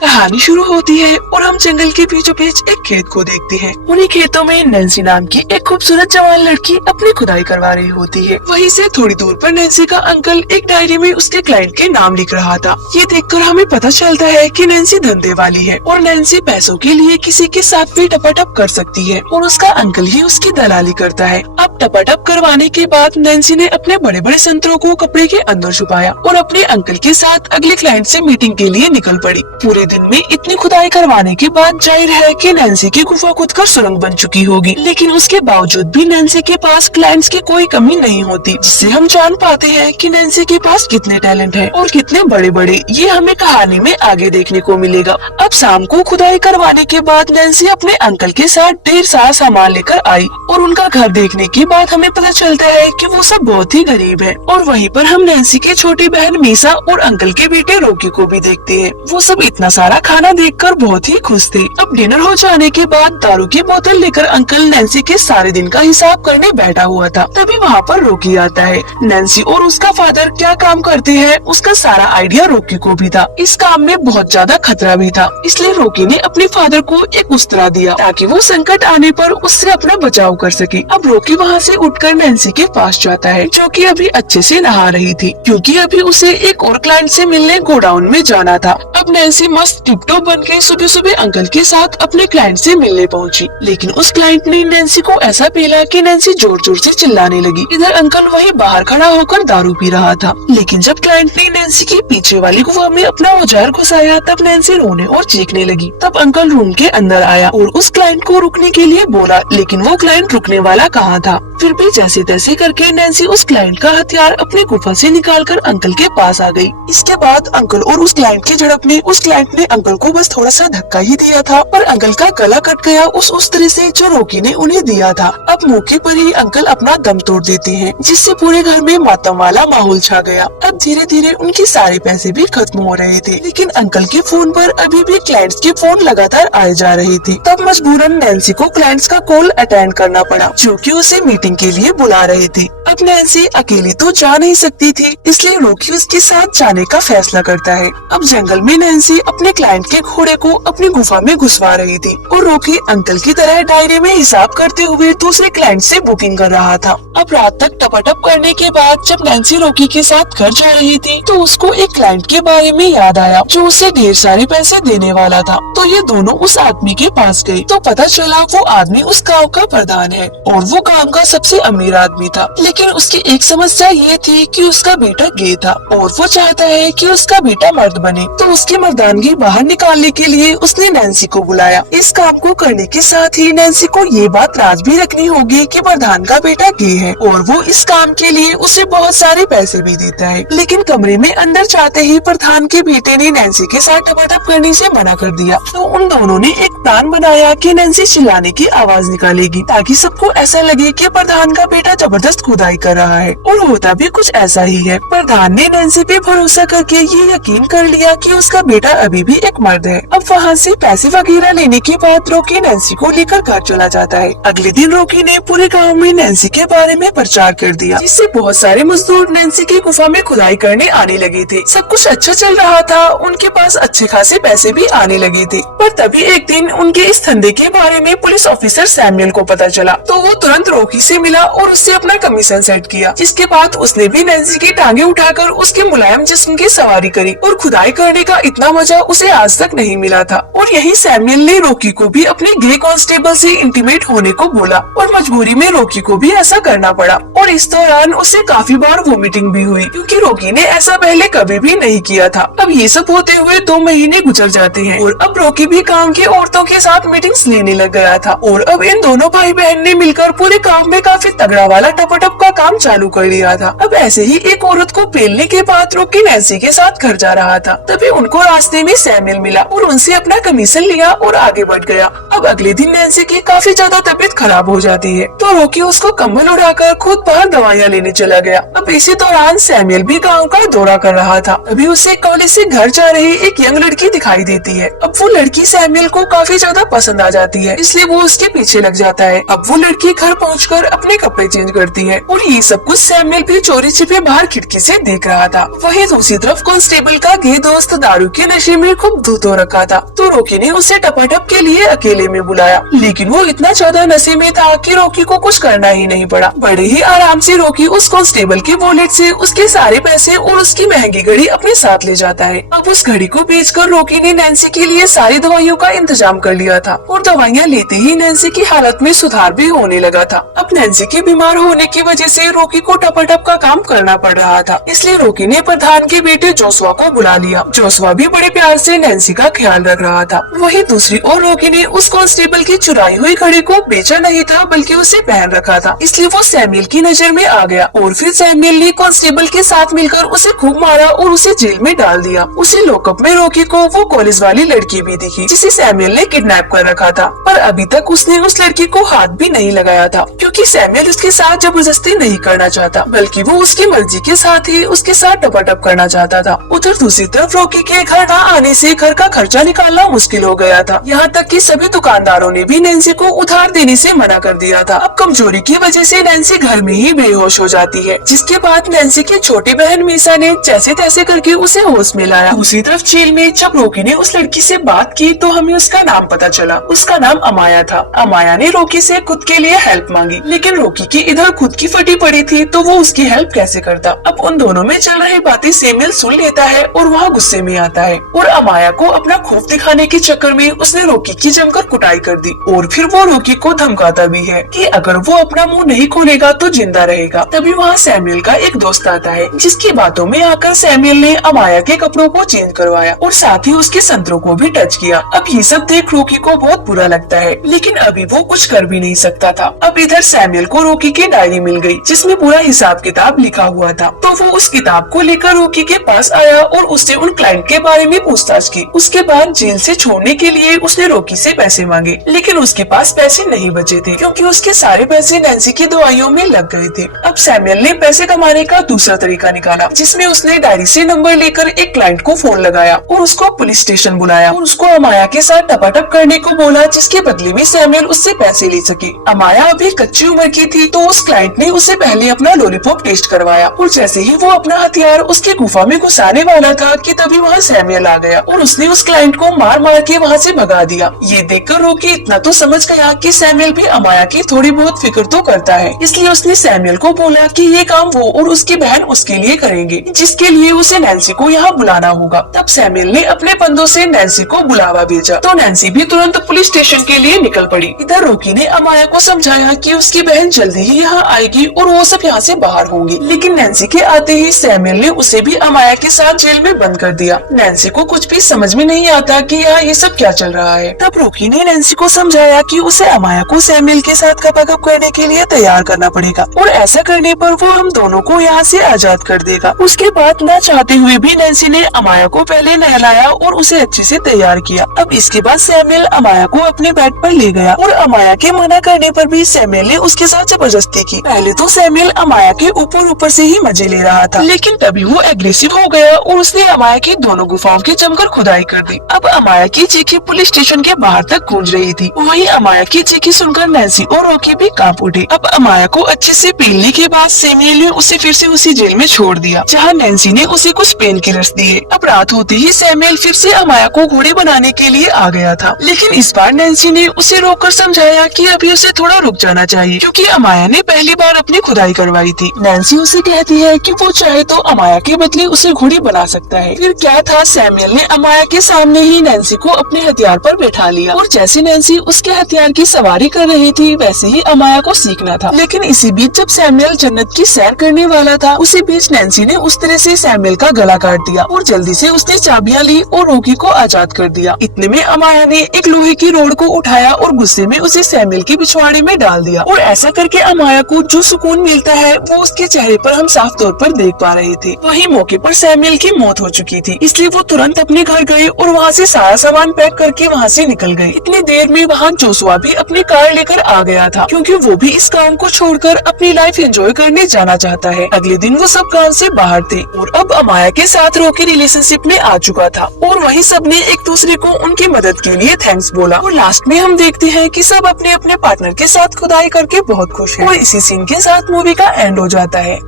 कहानी शुरू होती है और हम जंगल के बीचों बीच एक खेत को देखते हैं। उन्हीं खेतों में नैन्सी नाम की एक खूबसूरत जवान लड़की अपनी खुदाई करवा रही होती है। वहीं से थोड़ी दूर पर नैन्सी का अंकल एक डायरी में उसके क्लाइंट के नाम लिख रहा था। ये देखकर हमें पता चलता है कि नैन्सी धंधे वाली है और नैन्सी पैसों के लिए किसी के साथ भी टपाटप कर सकती है और उसका अंकल ही उसकी दलाली करता है। अब टपाटप करवाने के बाद नैन्सी ने अपने बड़े बड़े संतरों को कपड़े के अंदर छुपाया और अपने अंकल के साथ अगले क्लाइंट से मीटिंग के लिए निकल पड़ी। पूरे दिन में इतनी खुदाई करवाने के बाद जाहिर है कि नैन्सी की गुफा खुदकर सुरंग बन चुकी होगी, लेकिन उसके बावजूद भी नैन्सी के पास क्लाइंट्स की कोई कमी नहीं होती, जिससे हम जान पाते हैं कि नैन्सी के पास कितने टैलेंट है और कितने बड़े बड़े। ये हमें कहानी में आगे देखने को मिलेगा। अब शाम को खुदाई करवाने के बाद नैन्सी अपने अंकल के साथ ढेर सारा सामान लेकर आई और उनका घर देखने के बाद हमें पता चलता है कि वो सब बहुत ही गरीब है। और वहीं पर हम नैन्सी की छोटी बहन मीसा और अंकल के बेटे रॉकी को भी देखते हैं। वो सब इतना सारा खाना देखकर बहुत ही खुश थे। अब डिनर हो जाने के बाद दारू की बोतल लेकर अंकल नैन्सी के सारे दिन का हिसाब करने बैठा हुआ था। तभी वहाँ पर रॉकी आता है। नैन्सी और उसका फादर क्या काम करते हैं उसका सारा आइडिया रॉकी को भी था। इस काम में बहुत ज्यादा खतरा भी था, इसलिए रॉकी ने अपने फादर को एक उस्तरा दिया ताकि वो संकट आने पर उससे अपना बचाव कर सके। अब रॉकी वहाँ से उठकर नैन्सी के पास जाता है, जो कि अभी अच्छे से नहा रही थी, क्योंकि अभी उसे एक और क्लाइंट से मिलने गोडाउन में जाना था। अब नैन्सी मस्त टिपटॉप बन के सुबह सुबह अंकल के साथ अपने क्लाइंट से मिलने पहुंची, लेकिन उस क्लाइंट ने नैन्सी को ऐसा पेला कि नैन्सी जोर जोर से चिल्लाने लगी। इधर अंकल वहीं बाहर खड़ा होकर दारू पी रहा था, लेकिन जब क्लाइंट ने नैन्सी की पीछे वाली गुफा में अपना औजार घुसाया तब नैन्सी रोने और चीखने लगी। तब अंकल रूम के अंदर आया और उस क्लाइंट को रुकने के लिए बोला, लेकिन वो क्लाइंट रुकने वाला कहाँ था। फिर भी जैसे तैसे करके नैन्सी उस क्लाइंट का हथियार अपनी गुफा से निकालकर अंकल के पास आ गई। इसके बाद अंकल और उस क्लाइंट की झड़प में उस क्लाइंट ने अंकल को बस थोड़ा सा धक्का ही दिया था, पर अंकल का गला कट गया उस उस्तरे से जो रॉकी ने उन्हें दिया था। अब मौके पर ही अंकल अपना दम तोड़ देते हैं, जिससे पूरे घर में मातम वाला माहौल छा गया। अब धीरे धीरे उनके सारे पैसे भी खत्म हो रहे थे, लेकिन अंकल के फोन पर अभी भी क्लाइंट्स के फोन लगातार आए जा रहे थे। तब मजबूरन नैन्सी को क्लाइंट्स का कॉल अटेंड करना पड़ा, जो कि उसे मीटिंग के लिए बुला रहे थे। अब नैन्सी अकेली तो जा नहीं सकती थी, इसलिए रॉकी उसके साथ जाने का फैसला करता है। अब जंगल में नैन्सी अपने क्लाइंट के घोड़े को अपनी गुफा में घुसवा रही थी और रॉकी अंकल की तरह डायरी में हिसाब करते हुए दूसरे क्लाइंट से बुकिंग कर रहा था। अब रात तक टपाटप करने के बाद जब नैन्सी रॉकी के साथ घर जा रही थी तो उसको एक क्लाइंट के बारे में याद आया, जो उसे ढेर सारे पैसे देने वाला था। तो ये दोनों उस आदमी के पास गए तो पता चला वो आदमी उस गाँव का प्रधान है और वो गाँव का सबसे अमीर आदमी था। लेकिन उसकी एक समस्या ये थी कि उसका बेटा गे था और वो चाहता है कि उसका बेटा मर्द बने। तो उसकी मर्दानगी बाहर निकालने के लिए उसने नैन्सी को बुलाया। इस काम को करने के साथ ही नैन्सी को ये बात राज भी रखनी होगी कि प्रधान का बेटा गे है और वो इस काम के लिए उसे बहुत सारे पैसे भी देता है। लेकिन कमरे में अंदर जाते ही प्रधान के बेटे ने नैन्सी के साथ टपाटप करने से मना कर दिया। तो उन दोनों ने एक प्लान बनाया कि नैन्सी चिल्लाने की आवाज निकालेगी ताकि सबको ऐसा लगे कि प्रधान का बेटा जबरदस्त खुदाई कर रहा है। और होता भी कुछ ऐसा ही है। प्रधान ने नैन्सी पे भरोसा करके ये यकीन कर लिया कि उसका बेटा अभी भी एक मर्द है। अब वहाँ से पैसे वगैरह लेने के बाद रॉकी नैन्सी को लेकर घर चला जाता है। अगले दिन रॉकी ने पूरे गांव में नैन्सी के बारे में प्रचार कर दिया, जिससे बहुत सारे मजदूर नैन्सी की गुफा में खुदाई करने आने लगे थे। सब कुछ अच्छा चल रहा था, उनके पास अच्छे खासे पैसे भी आने लगे थे। पर तभी एक दिन उनके इस धंधे के बारे में पुलिस ऑफिसर सैमुअल को पता चला, तो वो तुरंत रॉकी से मिला और उससे अपना कमीशन सेट किया। जिसके बाद उसने भी नैन्सी की टांगे उठाकर उसके मुलायम जिस्म की सवारी करी और खुदाई करने का इतना मजा उसे आज तक नहीं मिला था। और यही सैमुअल ने रॉकी को भी अपने गे कांस्टेबल से इंटीमेट होने को बोला और मजबूरी में रॉकी को भी ऐसा करना पड़ा। और इस दौरान उसे काफी बार वोमिटिंग भी हुई, क्योंकि रॉकी ने ऐसा पहले कभी भी नहीं किया था। अब ये सब होते हुए 2 महीने गुजर जाते हैं और अब रॉकी भी गांव की औरतों के साथ मीटिंग्स लेने लग गया था। और अब इन दोनों भाई बहन ने मिलकर पूरे गाँव में काफी तगड़ा वाला टपाटप का काम चालू कर लिया था। अब ऐसे ही एक औरत को पेलने के बाद रॉकी नैन्सी के साथ घर जा रहा था। तभी उनको रास्ते में सैमुअल मिला और उनसे अपना कमीशन लिया और आगे बढ़ गया। अब अगले दिन नैन्सी की काफी ज्यादा तबीयत खराब हो जाती है, तो रॉकी उसको कंबल उड़ाकर खुद बाहर दवाइयाँ लेने चला गया। अब इसी दौरान सैमुअल भी गाँव का दौरा कर रहा था। अभी उसे कॉलेज से घर जा रही एक यंग लड़की दिखाई देती है। अब वो लड़की सैमुअल को काफी ज्यादा पसंद आ जाती है, इसलिए वो उसके पीछे लग जाता है। अब वो लड़की घर पहुंचकर अपने कपड़े चेंज करती है और ये सब कुछ सैमुअल भी चोरी छिपे बाहर खिड़की से देख रहा था। वहीं दूसरी तरफ कांस्टेबल का गे दोस्त दारू के नशे में खूब धुत हो रखा था, तो रॉकी ने उसे टपाटप के लिए अकेले में बुलाया, लेकिन वो इतना ज्यादा नशे में था कि रॉकी को कुछ करना ही नहीं पड़ा। बड़े ही आराम से रॉकी उस कांस्टेबल के वॉलेट से उसके सारे पैसे और उसकी महंगी घड़ी अपने साथ ले जाता है। अब उस घड़ी को बेचकर रॉकी ने नैन्सी के लिए सारी दवाइयों का इंतजाम कर लिया था और दवाइयाँ लेते ही नैन्सी की हालत में सुधार भी होने लगा था। अब नैन्सी के बीमार होने की वजह से रॉकी को टपाटप का काम करना पड़ रहा था, इसलिए रॉकी ने प्रधान के बेटे जोशुआ को बुला लिया। जोशुआ भी बड़े प्यार से नैन्सी का ख्याल रख रहा था। वहीं दूसरी ओर रॉकी ने उस कांस्टेबल की चुराई हुई घड़ी को बेचा नहीं था, बल्कि उसे पहन रखा था, इसलिए वो सैमुअल की नजर में आ गया और फिर सैमुअल ने कांस्टेबल के साथ मिलकर उसे खूब मारा और उसे जेल में डाल दिया। उसी लॉकअप में रॉकी को वो कॉलेज वाली लड़की भी दिखी जिसे सैमुअल ने किडनैप कर रखा था, पर अभी तक उसने उस लड़की को हाथ भी नहीं लगाया था, क्योंकि सैमुअल उसके साथ जबरदस्ती नहीं करना चाहता, बल्कि वो उसकी मर्जी के साथ ही उसके साथ टपाटप करना चाहता था। उधर दूसरी तरफ रॉकी के घर न आने से घर का खर्चा निकालना मुश्किल हो गया था। यहाँ तक कि सभी दुकानदारों ने भी नैन्सी को उधार देने से मना कर दिया था। अब कमजोरी की वजह से नैन्सी घर में ही बेहोश हो जाती है, जिसके बाद नैन्सी की छोटी बहन मीसा ने जैसे तैसे करके उसे होश में लाया। दूसरी तरफ जेल में जब रॉकी ने उस लड़की से बात की तो हमें उसका नाम पता चला। उसका नाम अमाया था। अमाया ने रॉकी से खुद के लिए हेल्प मांगी, लेकिन रॉकी की इधर खुद की फटी पड़ी थी, तो वो उसकी हेल्प कैसे करता। अब उन दोनों में चल रही बातें सैमुअल सुन लेता है और वहाँ गुस्से में आता है और अमाया को अपना खौफ दिखाने के चक्कर में उसने रॉकी की जमकर कुटाई कर दी और फिर वो रॉकी को धमकाता भी है कि अगर वो अपना मुंह नहीं खोलेगा तो जिंदा रहेगा। तभी वहाँ सैमुअल का एक दोस्त आता है, जिसकी बातों में आकर सैमुअल ने अमाया के कपड़ों को चेंज करवाया और साथ ही उसके संतरों को भी टच किया। अब ये सब देख रॉकी को बहुत बुरा लगता है, लेकिन अभी वो कुछ कर भी नहीं सकता था। अब इधर सैमुअल को रॉकी की डायरी मिल गई, जिसमें पूरा हिसाब किताब लिखा हुआ था, तो वो उस किताब को लेकर रॉकी के पास आया और उससे उन क्लाइंट के बारे में पूछताछ की। उसके बाद जेल से छोड़ने के लिए उसने रॉकी से पैसे मांगे, लेकिन उसके पास पैसे नहीं बचे थे, क्योंकि उसके सारे पैसे नैन्सी की दवाइयों में लग गए थे। अब सैमुअल ने पैसे कमाने का दूसरा तरीका निकाला, जिसमें उसने डायरी से नंबर लेकर एक क्लाइंट को फोन लगाया और उसको पुलिस स्टेशन बुलाया और उसको अमाया के साथ टपाटप करने को बोला, जिसके बदले में सैमुअल उससे पैसे ले सके। अमाया अभी कच्ची उम्र की थी, तो उस क्लाइंट ने उसे पहले अपना लॉलीपॉप टेस्ट करवाया और जैसे ही वो अपना हथियार उसके गुफा में घुसाने वाला था कि तभी वहाँ सैमुअल आ गया और उसने उस क्लाइंट को मार मार के वहाँ से भगा दिया। ये देखकर रॉकी इतना तो समझ गया कि सैमुअल भी अमाया की थोड़ी बहुत फिक्र तो करता है, इसलिए उसने सैमुअल को बोला कि ये काम वो और उसकी बहन उसके लिए करेंगे, जिसके लिए उसे नैन्सी को यहाँ बुलाना होगा। तब सैमुअल ने अपने बंदों से नैन्सी को बुलावा भेजा, तो नैन्सी भी तुरंत पुलिस स्टेशन के लिए निकल पड़ी। इधर रॉकी ने अमाया को समझाया कि उसकी बहन जल्दी ही यहाँ आएगी और वो सब यहाँ से बाहर होंगी, लेकिन नैन्सी के आते ही सैमुअल ने उसे भी अमाया के साथ जेल में बंद कर दिया। नैन्सी को कुछ भी समझ में नहीं आता कि यहाँ ये सब क्या चल रहा है। तब रॉकी ने नैन्सी को समझाया कि उसे अमाया को सैमुअल के साथ गपागप करने के लिए तैयार करना पड़ेगा और ऐसा करने पर वो हम दोनों को यहाँ से आजाद कर देगा। उसके बाद न चाहते हुए भी नैन्सी ने अमाया को पहले नहलाया और उसे अच्छे से तैयार किया। अब इसके बाद सैमुअल अमाया को अपने बेड पर ले गया और अमाया के मना करने पर भी सैमुअल ने उसके साथ जबरदस्ती की। पहले तो सैमुअल अमाया के ऊपर से ही मजे ले रहा था, लेकिन तभी वो एग्रेसिव हो गया और उसने अमाया की दोनों गुफाओं की जमकर खुदाई कर दी। अब अमाया की चीखें पुलिस स्टेशन के बाहर तक गूंज रही थी। वहीं अमाया की चीखें सुनकर नैन्सी और रॉकी भी कांप उठे। अब अमाया को अच्छे से पीलने के बाद सैमुअल ने उसे फिर से उसी जेल में छोड़ दिया, जहाँ नैन्सी ने उसे कुछ पेन किलर्स दिए। अब रात होते ही सैमुअल फिर से अमाया को घोड़े बनाने के लिए आ गया था, लेकिन इस बार नैन्सी ने उसे रोककर समझाया कि अभी उसे थोड़ा रुक जाना चाहिए, क्योंकि अमाया ने पहली बार अपनी खुदाई करवाई थी। नैन्सी उसे कहती है कि वो चाहे तो अमाया के बदले उसे घोड़ी बना सकता है। फिर क्या था, सैमुअल ने अमाया के सामने ही नैन्सी को अपने हथियार पर बैठा लिया और जैसे नैन्सी उसके हथियार की सवारी कर रही थी वैसे ही अमाया को सीखना था। लेकिन इसी बीच जब सैमुअल जन्नत की सैर करने वाला था, उसी बीच नैन्सी ने उस तरह से सैमुअल का गला काट दिया और जल्दी से उसने चाबियां ली और रॉकी को आजाद कर दिया। इतने में अमाया ने एक लोहे की रोड को उठाया और गुस्से में उसे सैमुअल की पिछवाड़े में डाल दिया और और ऐसा करके अमाया को जो सुकून मिलता है वो उसके चेहरे पर हम साफ तौर पर देख पा रहे थे। वही मौके पर सैमुअल की मौत हो चुकी थी, इसलिए वो तुरंत अपने घर गए और वहाँ से सारा सामान पैक करके वहाँ से निकल गए। इतनी देर में वहाँ जोशुआ भी अपनी कार लेकर आ गया था, क्योंकि वो भी इस काम को छोड़कर अपनी लाइफ एंजॉय करने जाना चाहता है। अगले दिन वो सब काम से बाहर थे और अब अमाया के साथ रॉकी रिलेशनशिप में आ चुका था और वही सबने एक दूसरे को उनकी मदद के लिए थैंक्स बोला। और लास्ट में हम देखते हैं कि सब अपने अपने पार्टनर के साथ खुदाई करके बहुत खुश हैं और इसी सीन के साथ मूवी का एंड हो जाता है।